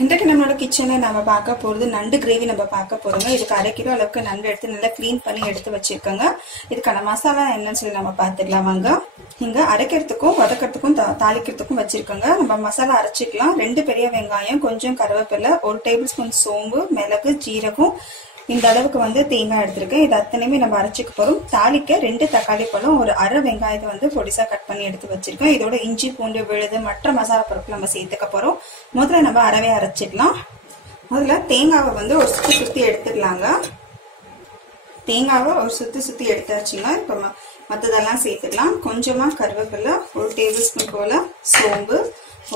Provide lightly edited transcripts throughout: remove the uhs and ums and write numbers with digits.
இன்றைக்கு நம்மளோட கிச்சன்ல நம்ம பார்க்க போறது நண்டு கிரேவி நம்ம பார்க்க போறோங்க. இதுக்கு 1/2 கிலோ அளவுக்கு நண்டு எடுத்து நல்லா க்ளீன் பண்ணி எடுத்து வச்சிருக்கோங்க. இதுக்கான மசாலா என்னன்னு சொல்லி நம்ம பார்த்துக்கலாம் வாங்க. இங்க அரைக்கிறதுக்கும் வதக்கிறதுக்கும் தாளிக்கிறதுக்கும் வச்சிருக்கோங்க. நம்ம மசாலா அரைச்சிக்கலாம். 2 பெரிய வெங்காயம், கொஞ்சம் கருவேப்பிலை, 1 டேபிள் ஸ்பூன் சோம்பு, மிளகு, ஜீரகம், இந்த அளவுக்கு வந்து தேங்காய் எடுத்திருக்கேன். இது அத்தனையுமே நம்ம அரைச்சிக்க போறோம். தாளிக்க 2 தக்காளி பழம், ஒரு அரை வெங்காயத்தை வந்து பொடிசா கட் பண்ணி எடுத்து வச்சிருக்கேன். இதோட இஞ்சி, பூண்டு, விழுது, மற்ற மசாலா பொருட்கள் நம்ம சேர்த்துக்க போறோம். முதல்ல நம்ம அறவே அரைச்சிக்கலாம். முதல்ல தேங்காவை வந்து ஒரு சுத்தி எடுத்துக்கலாங்க. தேங்காவை ஒரு சுத்தி எடுத்தாச்சுங்க. இப்ப மற்றதெல்லாம் சேர்த்துக்கலாம். கொஞ்சமா கருவேப்பிலை, 1 டேபிள் ஸ்பூன் போல சோம்பு,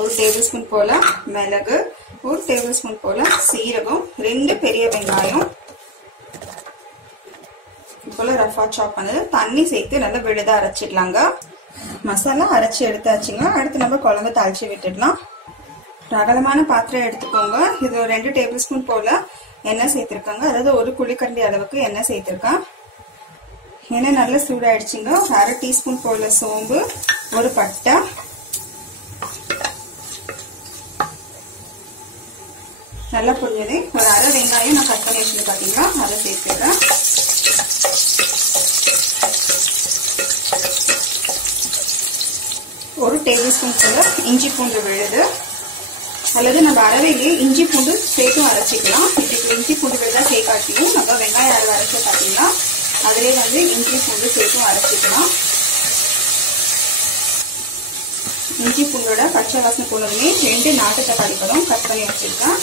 1 டேபிள் ஸ்பூன் போல மிளகு, 1 டேபிள் ஸ்பூன் போல சீரகம், 2 பெரிய வெங்காயம் போல ரஃபா சாப் பண்ணது, தண்ணி சேர்த்து நல்லா விழுதா அரைச்சிடலாங்க. மசாலா அரைச்சி எடுத்தாச்சுங்க. அடுத்து நம்ம குழம்பு தாளிச்சு விட்டுடலாம். அகலமான பாத்திரம் எடுத்துக்கோங்க. இது 2 டேபிள் ஸ்பூன் போல எண்ணெய் சேர்த்திருக்காங்க. அதாவது 1 குழிக்கரண்டி அளவுக்கு எண்ணெய் சேர்த்திருக்கேன். எண்ணெய் நல்லா சூடாயிடுச்சுங்க. 1/2 டீஸ்பூன் போல சோம்பு, 1 பட்டை, நல்லா புரிஞ்சது. ஒரு அரை வெங்காயம் நான் கட் பண்ணி வச்சு பாத்தீங்களா, அதை சேர்த்துக்கிறேன். ஒரு டேபிள் ஸ்பூன் போல இஞ்சி பூண்டு விழுது, அல்லது நம்ம அரைவையிலேயே இஞ்சி பூண்டு சேர்த்தும் அரைச்சிக்கலாம். இதுக்கு இஞ்சி பூண்டு விழுதா சேர்க்காட்டியும் நம்ம வெங்காயம் அரை அரைச்சி பார்த்தீங்கன்னா அதிலே வந்து இஞ்சி பூண்டு சேர்த்தும் அரைச்சிக்கலாம். இஞ்சி பூண்டோட பச்சை வாசனை போனதுமே 2 நாட்டு தக்காளி பழம் கட் பண்ணி வச்சிருக்கேன்.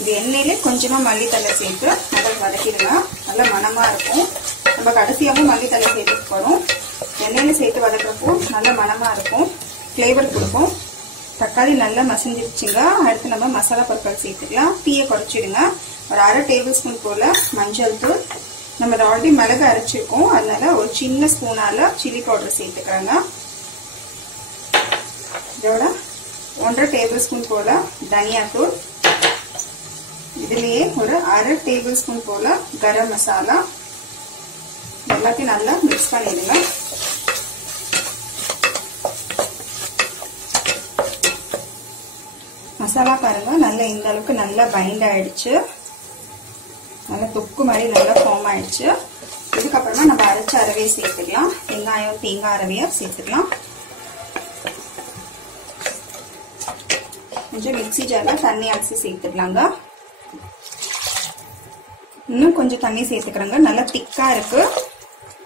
இது எண்ணெயிலே கொஞ்சமா மல்லித்தலை சேர்த்து நல்லா வதக்கிடுங்க. நல்லா மணமா இருக்கும். நம்ம கடைசியாகவும் மல்லித்தலை சேர்த்து போறோம். எண்ணெயில சேர்த்து வதக்கிறப்போ நல்ல மணமா இருக்கும், ஃபிளேவர் கொடுக்கும். தக்காளி நல்லா மசிஞ்சிருச்சுங்க. அடுத்து நம்ம மசாலா பொருட்கள் சேர்த்துக்கலாம். தீயை குறைச்சிடுங்க. ஒரு 1/2 டேபிள் ஸ்பூன் போல மஞ்சள் தூள், நம்ம ஆல்ரெடி மிளகு அரைச்சிருக்கோம், அதனால ஒரு சின்ன ஸ்பூனால சில்லி பவுடர் சேர்த்துக்கிறேங்க. இதோட 1/2 டேபிள் ஸ்பூன் போல தனியாத்தூள், இதுலயே ஒரு 1/2 டேபிள் ஸ்பூன் போல கரம் மசாலா, எல்லாத்தையும் நல்லா மிக்ஸ் பண்ணிடுங்க. மசாலா பாருங்க நல்லா இந்த அளவுக்கு நல்லா பைண்ட் ஆயிடுச்சு. நல்லா தொக்கு மாதிரி நல்லா ஃபார்ம் ஆயிடுச்சு. இதுக்கப்புறமா நம்ம அரைச்ச அரவையை சேர்த்துக்கலாம். வெங்காயம் தேங்காய் அரவையை சேர்த்துக்கலாம். கொஞ்சம் மிக்ஸி ஜார்ல தண்ணி அரைச்சி சேர்த்துக்கலாங்க. இன்னும் கொஞ்சம் தண்ணி சேர்த்துக்கிறேங்க. நல்லா திக்கா இருக்கு.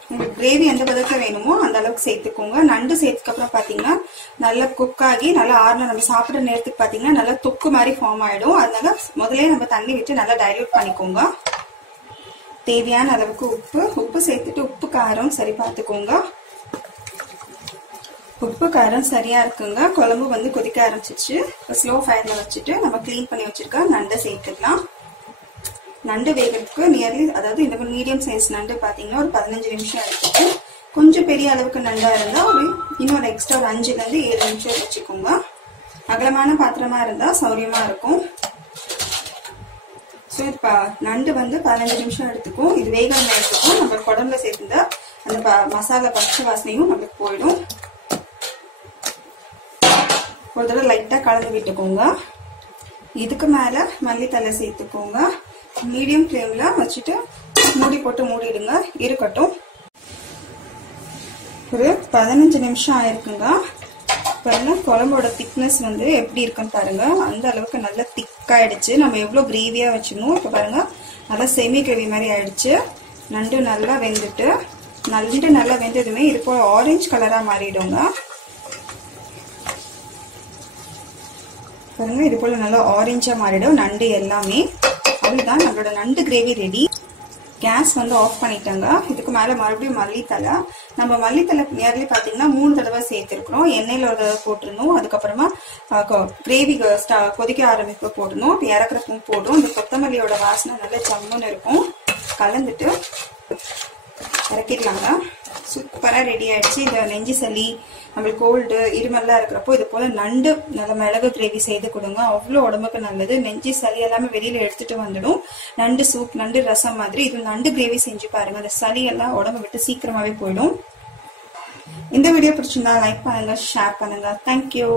உங்களுக்கு கிரேவி எந்த பதத்துல வேணுமோ அந்த அளவுக்கு சேர்த்துக்கோங்க. நண்டு சேர்த்துக்கு அப்புறம் பாத்தீங்கன்னா நல்லா குக் ஆகி நல்லா ஆறுன நம்ம சாப்பிட்ற நேரத்துக்கு பாத்தீங்கன்னா நல்லா தொக்கு மாதிரி ஃபார்ம் ஆயிடும். அதனால முதலே நம்ம தண்ணி விட்டு நல்லா டைல்யூட் பண்ணிக்கோங்க. தேவையான அளவுக்கு உப்பு சேர்த்துட்டு உப்பு காரம் சரி பார்த்துக்கோங்க. உப்பு காரம் சரியா இருக்குங்க. குழம்பு வந்து கொதிக்க ஆரம்பிச்சிச்சு. ஸ்லோ ஃபயர்ல வச்சுட்டு நம்ம கிளீன் பண்ணி வச்சிருக்க நண்டை சேர்த்துக்கலாம். நண்டு வேகிறதுக்கு நியர்லி, அதாவது இந்த மீடியம் சைஸ் நண்டு பாத்தீங்கன்னா ஒரு 15 நிமிஷம் எடுத்துக்கும். கொஞ்சம் பெரிய அளவுக்கு நண்டா இருந்தா இன்னொரு எக்ஸ்ட்ரா ஒரு 5ல இருந்து 7 நிமிஷம் வச்சுக்கோங்க. அகலமான பாத்திரமா இருந்தா சௌரியமா இருக்கும். ஸோ இப்ப நண்டு வந்து 15 நிமிஷம் எடுத்துக்கும். இது வேகிற நேரத்துக்கும் நம்ம குழம்புல சேர்த்துருந்தா அந்த மசாலா பச்சை வாசனையும் நம்மளுக்கு போயிடும். ஒரு தடவை லைட்டா கலந்து விட்டுக்கோங்க. இதுக்கு மேல மல்லித்தலை சேர்த்துக்கோங்க. மீடியம் ஃப்ளேம்ல வச்சுட்டு மூடி போட்டு மூடிடுங்க. இருக்கட்டும். ஒரு 15 நிமிஷம் ஆயிருக்குங்க. பாருங்க குழம்போட திக்னஸ் வந்து எப்படி இருக்குன்னு பாருங்க. அந்த அளவுக்கு நல்லா திக்காயிடுச்சு. நம்ம எவ்வளவு கிரேவியா வச்சுக்கணும். இப்ப பாருங்க நல்லா செமி கிரேவி மாதிரி ஆயிடுச்சு. நண்டு நல்லா வெந்துட்டு, நண்டு நல்லா வெந்ததுமே இது போல ஆரஞ்சு கலரா மாறிடுங்க. பாருங்க இது போல நல்லா ஆரஞ்சா மாறிடும் நண்டு எல்லாமே. அதுதான் நம்மளோட நண்டு கிரேவி ரெடி. கேஸ் வந்து ஆஃப் பண்ணிட்டாங்க. இதுக்கு மேல மறுபடியும் மல்லித்தலை. நம்ம மல்லித்தலை நேர்லயே பாத்தீங்கன்னா 3 தடவை சேர்த்திருக்கிறோம். எண்ணெயில ஒரு தடவை போட்டுருந்தோம். அதுக்கப்புறமா கிரேவி கொதிக்க ஆரம்பிக்க போடணும். இறக்குறப்ப போடும். இந்த கொத்தமல்லியோட வாசனை நல்ல ஜம்முன்னு இருக்கும். கலந்துட்டு இறக்கிடலாங்க. சூப்பரா ரெடி ஆயிடுச்சு. இந்த நெஞ்சு சளி, நம்மளுக்கு கோல்டு, இருமல்லாம் இருக்கிறப்போ இது போல நண்டு நல்ல மிளகு கிரேவி செய்து கொடுங்க. அவ்வளோ உடம்புக்கு நல்லது. நெஞ்சு சளி எல்லாமே வெளியில எடுத்துட்டு வந்துடும். நண்டு சூப், நண்டு ரசம் மாதிரி இது நண்டு கிரேவி செஞ்சு பாருங்க. அந்த சளி எல்லாம் உடம்பு விட்டு சீக்கிரமாவே போயிடும். இந்த வீடியோ பிடிச்சிருந்தா லைக் பண்ணுங்க, ஷேர் பண்ணுங்க. தேங்க்யூ.